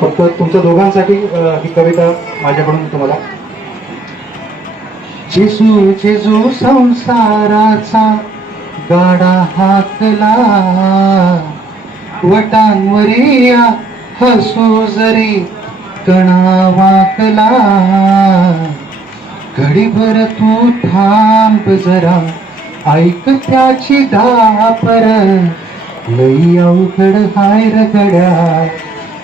फक्त तुमच्या दोघांसाठी ही कविता माझ्याकडून तुम्हाला. जेजू जेजू संसाराचा गाडा हाकला, वटांवरी हसू जरी कणा वाकला, घडीभर तू थांब जरा ऐक त्याची दापर, लई अवघड हाय र गड्या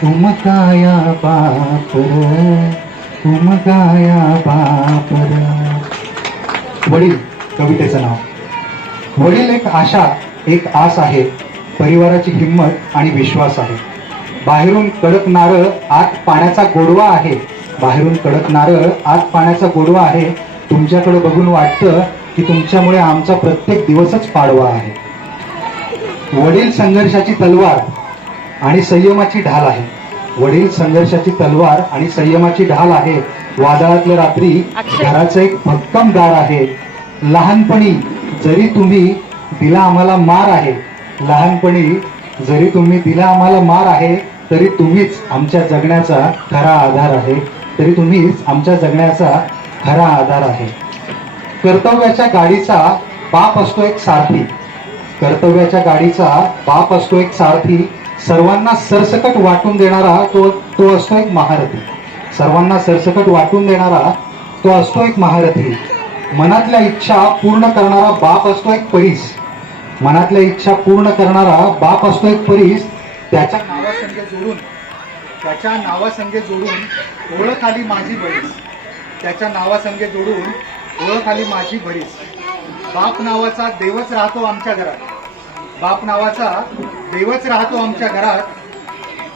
तुम गाया बापर, तुम गाया बापर. वडील कवितेचं नाव. वडील एक आशा एक आस आहे, परिवाराची हिंमत आणि विश्वास आहे. बाहेरून कडक नारळ आत पाण्याचा गोडवा आहे, बाहेरून कडक नारळ आत पाण्याचा गोडवा आहे. तुमच्याकडे बघून वाटतं की तुमच्यामुळे आमचा प्रत्येक दिवसच पाडवा आहे. वडील संघर्षाची तलवार आणि संयमाची ढाल आहे. वडील संघर्षाची तलवार आणि संयमाची ढाल आहे. वादळातल्या रात्री घराचं एक भक्कम दार आहे. लहानपणी जरी तुम्ही दिला आम्हाला मार आहे, लहानपणी जरी तुम्ही दिला आम्हाला मार आहे, तरी तुम्हीच आमच्या जगण्याचा खरा आधार आहे, तरी तुम्हीच आमच्या जगण्याचा खरा आधार आहे. कर्तव्याच्या गाडीचा बाप असतो एक सारथी, कर्तव्याच्या गाडीचा बाप असतो एक सारथी. सर्वांना सरसकट वाटून देणारा तो असतो एक महारथी. सर्वांना सरसकट वाटून देणारा तो असतो एक महारथी. मनातल्या इच्छा पूर्ण करणारा बाप असतो एक परीस. मनातल्या इच्छा पूर्ण करणारा बाप असतो एक परीस. त्याच्या नावासंगे जोडून ओळख आली माझी बरीस. त्याच्या नावासंगे जोडून ओळख आली माझी बरीस. बाप नावाचा देवच राहतो आमच्या घरात. बाप नावाचा देवच राहतो आमच्या घरात.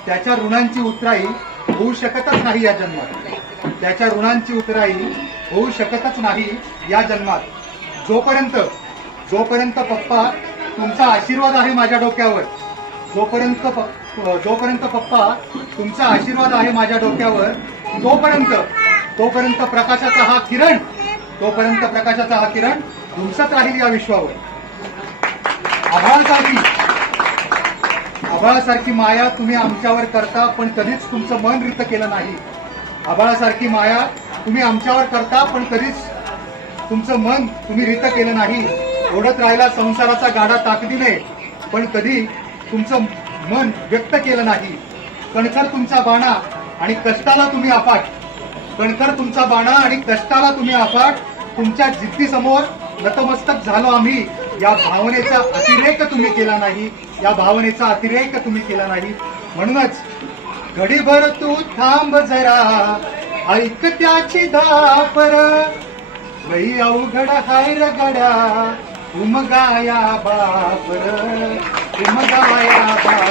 त्याच्या ऋणांची उतराई होऊ शकतच नाही या जन्मात. त्याच्या ऋणांची उतराई होऊ शकतच नाही या जन्मात. जोपर्यंत पप्पा तुमचा आशीर्वाद आहे माझ्या डोक्यावर, जोपर्यंत पप्पा तुमचा आशीर्वाद आहे माझ्या डोक्यावर, तोपर्यंत प्रकाशाचा हा किरण धुमसत राहील या विश्वावर. आभाळासारखी माया तुम्ही आमच्यावर करता, पण कधीच तुमचं मन रिक्त केलं नाही. आभाळासारखी माया तुम्ही आमच्यावर करता, पण कधीच तुमचं मन तुम्ही रिक्त केलं नाही. ओढत राहिला संसाराचा गाडा ताकदीने, पण कधी तुमचं मन व्यक्त केलं नाही. कणखर तुमचा बाणा आणि कष्टाला तुम्ही अफाट, कणखर तुमचा बाणा आणि कष्टाला तुम्ही अफाट. तुमच्या जिद्दीसमोर नतमस्तक झालो आम्ही. या भावनेचा अतिरेक तुम्ही केला नाही, या भावनेचा अतिरेक तुम्ही केला नाही. म्हणूनच घडीभर तू थांब जरा ऐक त्याची दापर, लई अवघड हाय र गड्या तुम गाया बापर, तुम गाया बापर.